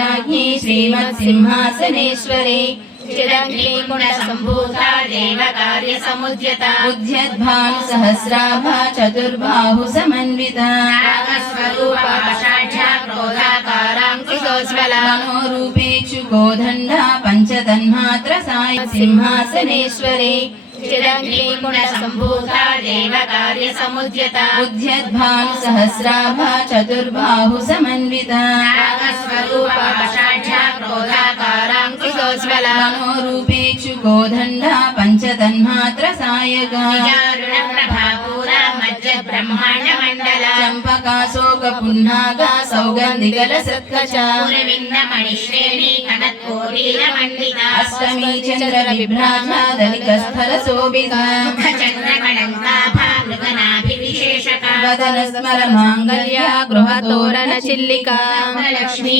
राज्ञी श्रीमत्सिंहासनेश्वरी चिरग्निकुण्डसम्भूता देवकार्यसमुद्यता उद्यद्भानुसहस्राभा चतुर्बाहु समन्विता नागस्वरूपा वषाढ्या क्रोधाकाराङ्कुशोज्ज्वला मनोरूपेषु कोदण्डा पञ्चतन्मात्रसाय सिंहासनेश्वरी चिरग्निकुण्डसम्भूता देवकार्यसमुद्यता उद्यद्भानुसहस्राभा चतुर्बाहु समन्विता नागस्वरूपा वषाढ्या क्रोधाकाराङ्कुशोज्ज्वला मनोरूपेषु कोदण्डा पञ्चतन्मात्रसायका विजारुणप्रभापूरा मज्जब्रह्माण्डमण्डला चम्पकाशोकपुन्नागा सौगन्धिकलसत्कचा पूर्णविन्दमणिश्रेणी कनत्कोटीरमण्डिता अष्टमी चन्द्रविभ्राजा दलिकस्थलशोभिता मुखचन्द्रकलङ्काभा मृगनाभिविशेषका वदनस्मरमाङ्गल्या गृहतोरणचिल्लिका लक्ष्मी